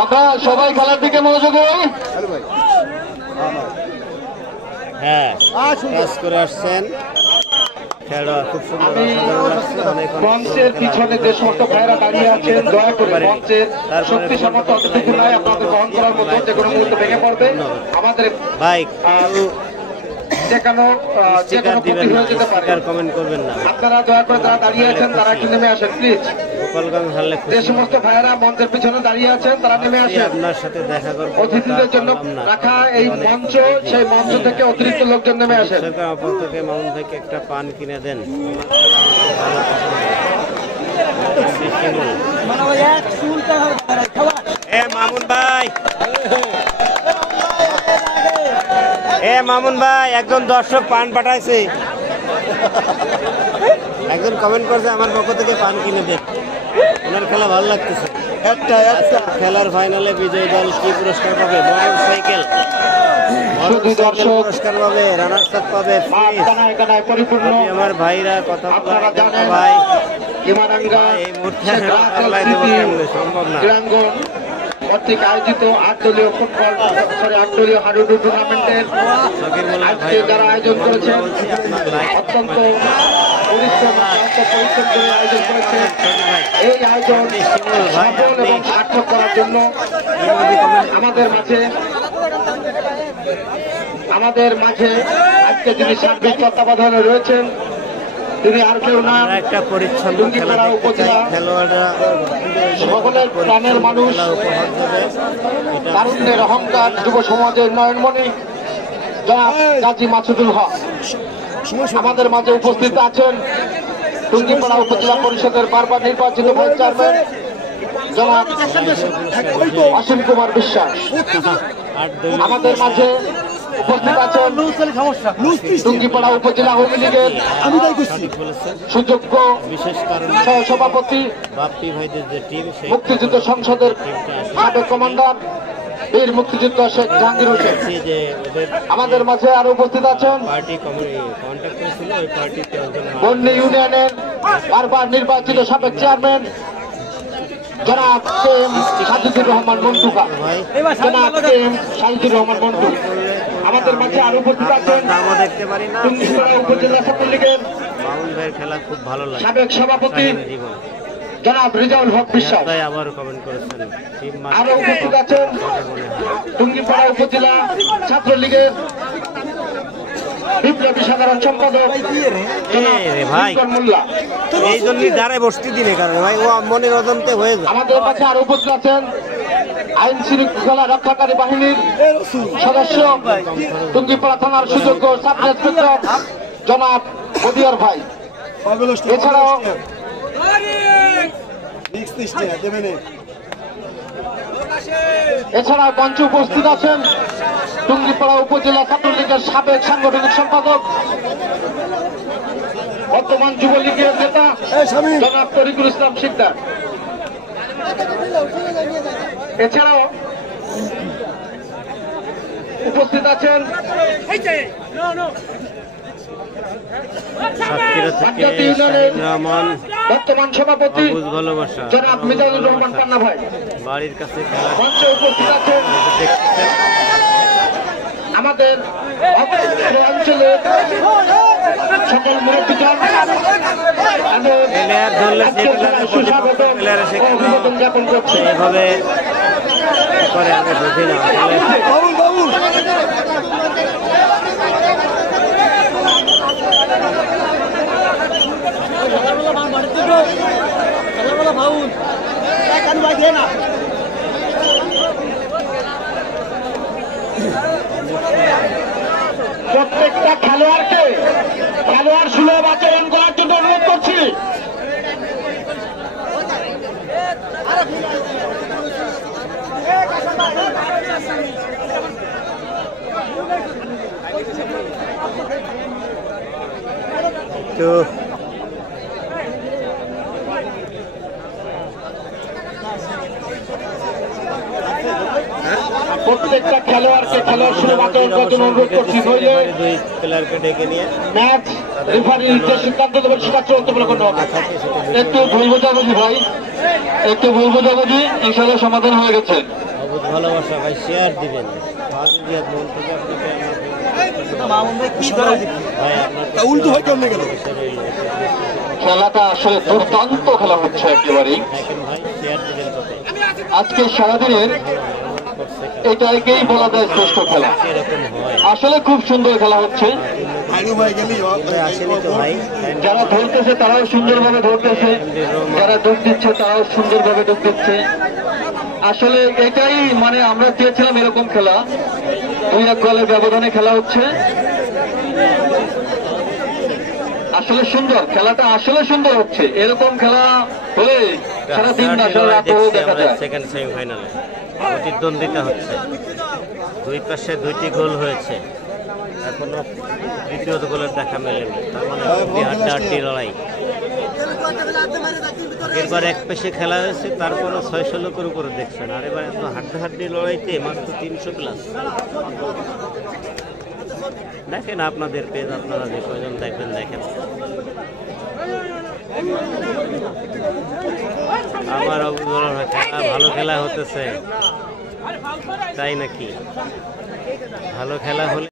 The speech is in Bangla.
আমরা সবাই খেলার দিকে মনোযোগ হই। হ্যাঁ, করে আসছেন খুব সুন্দর। মঞ্চের পিছনে যে সমস্ত ভাইরা দাঁড়িয়ে আছেন, দয়া করে মঞ্চের শক্তি সামর্থ্য অতটুকু নয়, আপনাদের গ্রহণ করার মতো যে কোনো মুহূর্তে ভেঙে পড়বে। আমাদের বাইক কমেন্ট করবেন না, আপনারা দয়া করে যারা দাঁড়িয়ে আছেন তারা একটু নেমে আসেন প্লিজ। যে সমস্ত ভাইয়েরা মঞ্চের পিছনে দাঁড়িয়ে আছেন তারা নেমে আসেন। আপনার সাথে দেখা করব। অতিথিদের জন্য রাখা এই মঞ্চ, সেই মঞ্চ থেকে অতিরিক্ত লোকজন নেমে আসেন। সরকার আপাতত মামুন ভাইকে একটা পান কিনে দেন। মামুন ভাই, মামুন ভাই, একজন দর্শক পান পাঠাইছে, একজন কমেন্ট করছে আমার পক্ষ থেকে পান কিনে দেন, ওনার খেলা ভালো লাগতেছে। একটা খেলার ফাইনালে বিজয়ী দল কি পুরস্কার পাবে? মোটরসাইকেল পুরস্কার পাবে, রানার্স আপ পাবে। আমার ভাইরা কথা ভাই, এই মুহূর্তে সম্ভব না। কর্তৃক আয়োজিত 8 দলীয় ফুটবল 8 দলীয় হাডুডু টুর্নামেন্টের আজকে যারা আয়োজন করেছেন অত্যন্ত পরিশ্রম করে আয়োজন করেছেন। এই আয়োজন সফল এবং সার্থক করার জন্য আমাদের মাঝে আজকে যিনি সার্বিক তত্ত্বাবধানে রয়েছেন তিনি আর কেউ না, একটা পরিচ্ছন্ন খেলা উপজেলা খেলোয়াড়রা সকলের প্রাণের মানুষ, তারুণ্যের অহংকার, যুব সমাজের উন্নয়নমণি জনাব গাজী মাসুদুল হক আমাদের মাঝে উপস্থিত আছেন। টুঙ্গিপাড়া উপজেলা পরিষদের বারবার নির্বাচিত ভাইস চেয়ারম্যান জনাব অসীম কুমার বিশ্বাস আমাদের মাঝে উপস্থিত আছেন। টুঙ্গিপাড়া উপজেলা আওয়ামী লীগের সুযোগ্য সহসভাপতি, মুক্তিযুদ্ধ সংসদের সাবেক কমান্ডার বীর মুক্তিযুদ্ধ শেখ জাহাঙ্গীর হোসেন আমাদের মাঝে আরো উপস্থিত আছেন। বন্যী ইউনিয়নের বারবার নির্বাচিত সাবেক চেয়ারম্যান জনাব কে এম সাজিদুর রহমান মন্টুকা, জনাব কে এম সাজিদুর রহমান মন্টু আমাদের মাঝে আরো উপস্থিত আছেন। টুঙ্গিপাড়া উপজেলা ছাত্রলীগের খেলা খুব ভালো লাগে সাবেক সভাপতি জনাব রিজাউল হক বিশ্বাস আরো উপস্থিত আছেন। টুঙ্গিপাড়া উপজেলা ছাত্রলীগের বিপ্লবী সাধারণ সম্পাদক মোল্লা, এই জন্য দাঁড়ায় বসতে দিনে কারণে ভাই ও মনের অজান্তে হয়ে যায়। আমাদের কাছে আরো উপস্থিত আছেন আইন শৃঙ্খলা রক্ষাকারী বাহিনীর সদস্য টুঙ্গিপাড়া থানার সুযোগ্য সাব ইন্সপেক্টর জনাব বদিয়ার ভাই। এছাড়াও মঞ্চে উপস্থিত আছেন টুঙ্গিপাড়া উপজেলা ছাত্রলীগের সাবেক সাংগঠনিক সম্পাদক, বর্তমান যুবলীগের নেতা জনাব তরিকুল ইসলাম শিকদার। এছাড়াও উপস্থিত আছেন বর্তমান সভাপতি জনাব মিজানুর রহমান পান্না ভাই। বাড়ির কাছে মঞ্চে উপস্থিত আছেন আমাদের অঞ্চলের সকল মুরব্বীগণ, অভিবাদন জ্ঞাপন করছে। এভাবে করে আমি বুঝি না প্রত্যেকটা খেলোয়াড়কে খেলোয়াড় সুলভ আচরণ করার জন্য অনুরোধ করছি। তো প্রত্যেকটা খেলোয়াড়কে খেলোয়াড় সুলভ আচরণ করার জন্য অনুরোধ করছি। দুই প্লেয়ারকে ডেকে নিয়ে ম্যাচ রেফারি নির্দেশ সিদ্ধান্ত দেবেন, সেটা চূড়ান্ত বলে গণ্য হবে। একটু ভুল বোঝাবুঝি ভাই, একটু ভুল বোঝাবুঝি, ইনশাআল্লাহ সমাধান হয়ে গেছে। অবুধ ভালোবাসা ভাই, শেয়ার দিবেন। খেলাটা আসলে দুর্দান্ত খেলা হচ্ছে একেবারেই। আজকে সারাদিনের এটাকেই বলা যায় শ্রেষ্ঠ খেলা। আসলে খুব সুন্দর খেলা হচ্ছে। যারা ধরতেছে তারাও সুন্দরভাবে ধরতেছে, যারা ডুব দিচ্ছে তারাও সুন্দরভাবে ডুব দিচ্ছে। আসলে এটাই মানে আমরা চেয়েছিলাম এরকম খেলা, 2-1 গোলের ব্যবধানে খেলা হচ্ছে। আসলে সুন্দর খেলাটা, আসলে সুন্দর হচ্ছে। এরকম খেলা হলে সারাদিন না সারা রাত দেখা যায়। সেকেন্ড সেমিফাইনালে প্রতিদ্বন্দ্বিতা হচ্ছে, দুই পাশে 2টি গোল হয়েছে, এখনো তৃতীয় গোলের দেখা মেলেনি। তার মানে হাড্ডাহাড্ডি লড়াই। এবার এক পেশে খেলা হয়েছে, তারপরে 600 লোকের উপরে দেখছেন। আর এবার এত হাড্ডাহাড্ডি লড়াইতে মাত্র 300 প্লাস। দেখেন আপনাদের পেজ, আপনারা যে কয়জন দেখবেন দেখেন। আমার অবুঝ খেলা, ভালো খেলা হতেছে তাই নাকি? ভালো খেলা হলে